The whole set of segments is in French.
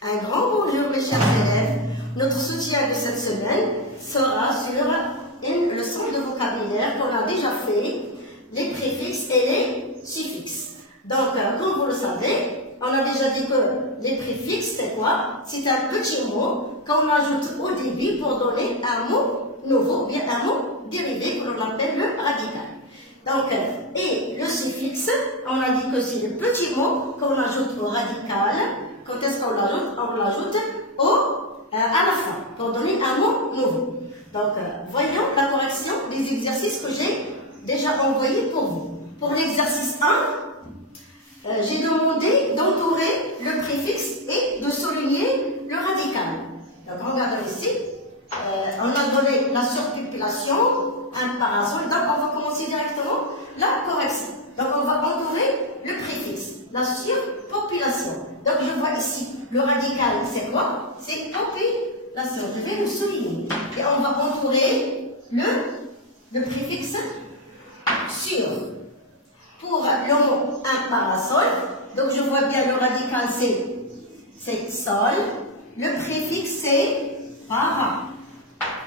Un grand bonjour mes chers élèves. Notre soutien de cette semaine sera sur une leçon de vocabulaire qu'on a déjà fait, les préfixes et les suffixes. Donc, comme vous le savez, on a déjà dit que les préfixes, c'est quoi? C'est un petit mot qu'on ajoute au début pour donner un mot nouveau, bien un mot dérivé que l'on appelle le radical. Donc, et le suffixe, on a dit que c'est le petit mot qu'on ajoute au radical. Quand est-ce qu'on l'ajoute? On l'ajoute à la fin, pour donner un mot nouveau. Donc, voyons la correction des exercices que j'ai déjà envoyés pour vous. Pour l'exercice 1, j'ai demandé d'entourer le préfixe et de souligner le radical. Donc, regardons ici. On a donné la surpopulation, un parasol. Donc, on va commencer directement la correction. Donc, on va entourer le préfixe, la surpopulation. Donc, je vois ici, le radical, c'est quoi? C'est population. Je vais le souligner. Et on va entourer le préfixe sur. Pour le mot un parasol, donc je vois bien le radical, c'est sol. Le préfixe, c'est para.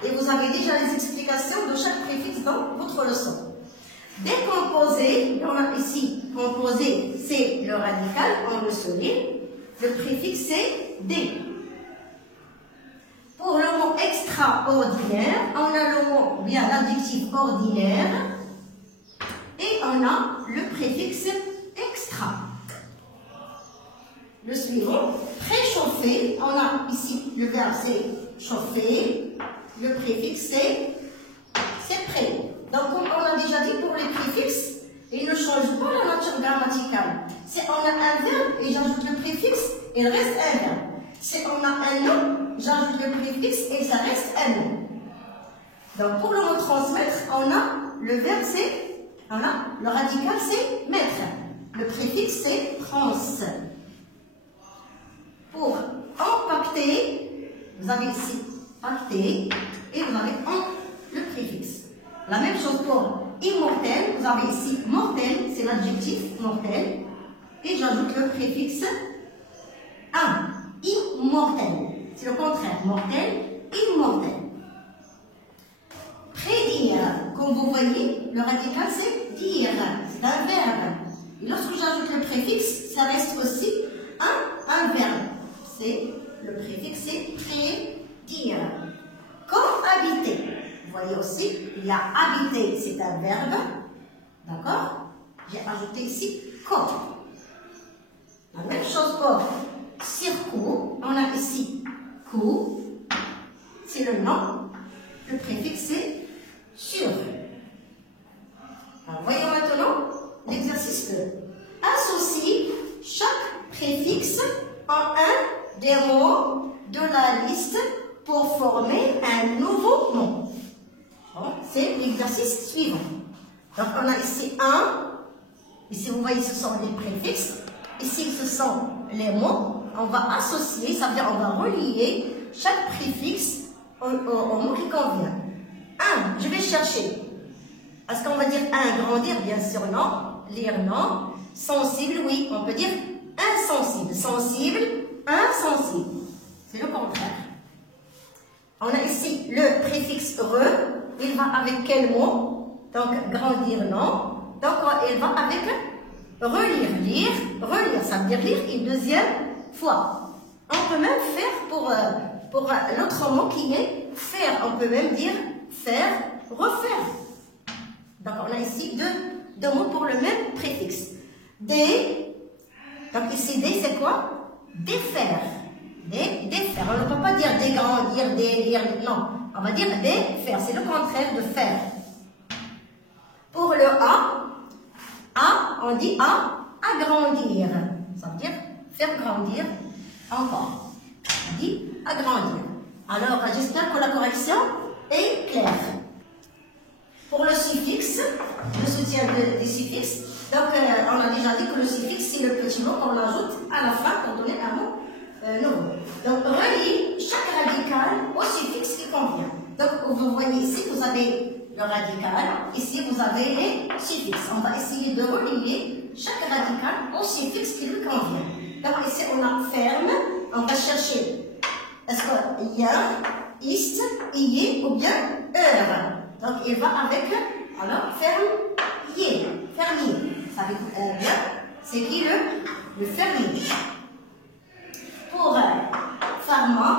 Et vous avez déjà les explications de chaque préfixe dans votre leçon. Décomposé, on a ici composé, c'est le radical, on le souligne. Le préfixe, c'est D. Pour le mot extraordinaire, on a le mot, bien l'adjectif ordinaire. Et on a le préfixe extra. Le suivant, préchauffer, on a ici le verbe c'est chauffer. Le préfixe, c'est prêt. Donc, comme on a déjà dit pour les préfixes, ils ne changent pas la nature grammaticale. Si on a un verbe et j'ajoute le préfixe, il reste un verbe. Si on a un nom, j'ajoute le préfixe et ça reste un nom. Donc, pour le mot transmettre, on a le verbe le radical c'est mettre. Le préfixe c'est trans. Pour empaqueter, vous avez ici pacter et vous avez le préfixe. La même chose pour immortel, vous avez ici mortel, c'est l'adjectif mortel. Et j'ajoute le préfixe un. Immortel, c'est le contraire. Mortel, immortel. Prédire, comme vous voyez, le radical c'est dire, c'est un verbe. Et lorsque j'ajoute le préfixe, ça reste aussi un verbe. C'est le préfixe, c'est prédire. Cohabiter. Vous voyez aussi, il y a habiter, c'est un verbe. D'accord? J'ai ajouté ici co. La même chose pour circo. On a ici cou. C'est le nom. Le préfixe, c'est sur. Alors, voyons maintenant l'exercice 2. Associe chaque préfixe en un des mots de la liste pour former un nouveau mot. Bon, c'est l'exercice suivant. Donc, on a ici un. Ici, vous voyez, ce sont les préfixes. Ici, ce sont les mots. On va associer, ça veut dire on va relier chaque préfixe au mot qui convient. Un, je vais chercher. Est-ce qu'on va dire un, grandir? Bien sûr, non. Lire, non. Sensible, oui. On peut dire insensible. Sensible, insensible. C'est le contraire. On a ici le préfixe re. Il va avec quel mot? Donc, grandir, non. Donc, il va avec relire. Lire, relire. Ça veut dire lire une deuxième fois. On peut même faire pour l'autre mot qui est faire. On peut même dire faire, refaire. Donc, on a ici deux mots pour le même préfixe. Dé. Donc, ici, dé, c'est quoi? Défaire. Défaire. On ne peut pas dire dégrandir, délire. Non. On va dire défaire. C'est le contraire de faire. Pour le A, on dit agrandir. Ça veut dire faire grandir encore. On dit agrandir. Alors, j'espère que la correction est claire. Pour le suffixe, le soutien des suffixes, donc on a déjà dit que le suffixe, c'est le petit mot qu'on ajoute à la fin pour donner un mot nouveau. Donc, relie chaque radical au suffixe qui convient. Donc, vous voyez ici, vous avez le radical, ici, vous avez les suffixes. On va essayer de relier chaque radical au suffixe qui lui convient. Donc, ici, on a ferme, on va chercher. Est-ce qu'il y a, ist, y ou bien heure. Donc il va avec, alors, fermier. Fermier. Ça veut dire, c'est qui le fermier. Pour pharma,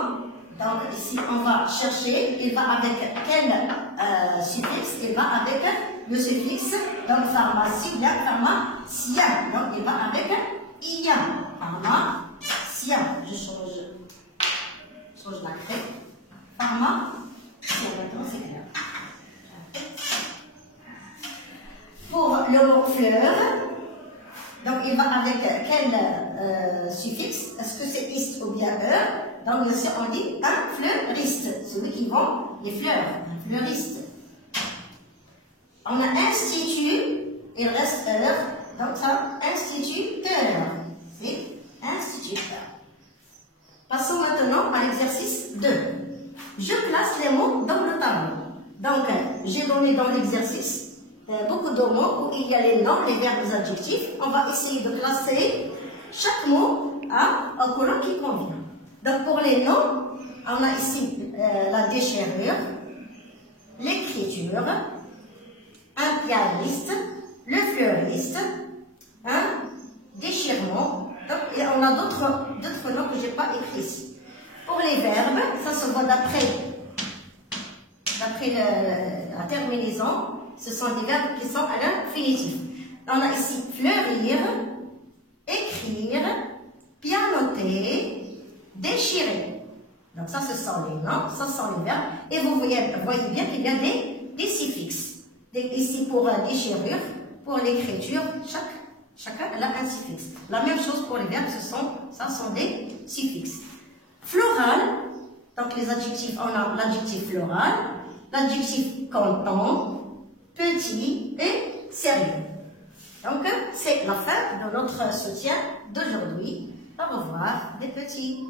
donc ici on va chercher, il va avec quel suffixe? Il va avec le suffixe, donc pharmacie, bien pharmacien. Donc il va avec iam, pharmacien. Je change la craie. Pharmacien, maintenant c'est clair. Pour le mot fleur, donc il va avec quel suffixe? Est-ce que c'est ist ou bien heure? Donc ici on dit un fleuriste, celui qui vend les fleurs, un fleuriste. On a institut, il reste heure, donc ça, instituteur, c'est instituteur. Passons maintenant à l'exercice 2. Je classe les mots dans le tableau. Donc j'ai donné dans l'exercice beaucoup de mots où il y a les noms, les verbes, les adjectifs. On va essayer de classer chaque mot à un colonne qui convient. Donc pour les noms, on a ici la déchirure, l'écriture, un pianiste, le fleuriste, un déchirement. Donc, et on a d'autres noms que je n'ai pas écrits ici. Pour les verbes, ça se voit d'après la terminaison. Ce sont des verbes qui sont à l'infinitif. On a ici fleurir, écrire, pianoter, déchirer. Donc ça, ce sont les noms, ça sont les verbes. Et vous voyez bien qu'il y a des suffixes. Ici pour déchirure, pour l'écriture, chacun a un suffixe. La même chose pour les verbes, ça sont des suffixes. Floral, donc les adjectifs, on a l'adjectif floral, l'adjectif content, petit et sérieux. Donc, c'est la fin de notre soutien d'aujourd'hui. Au revoir, les petits.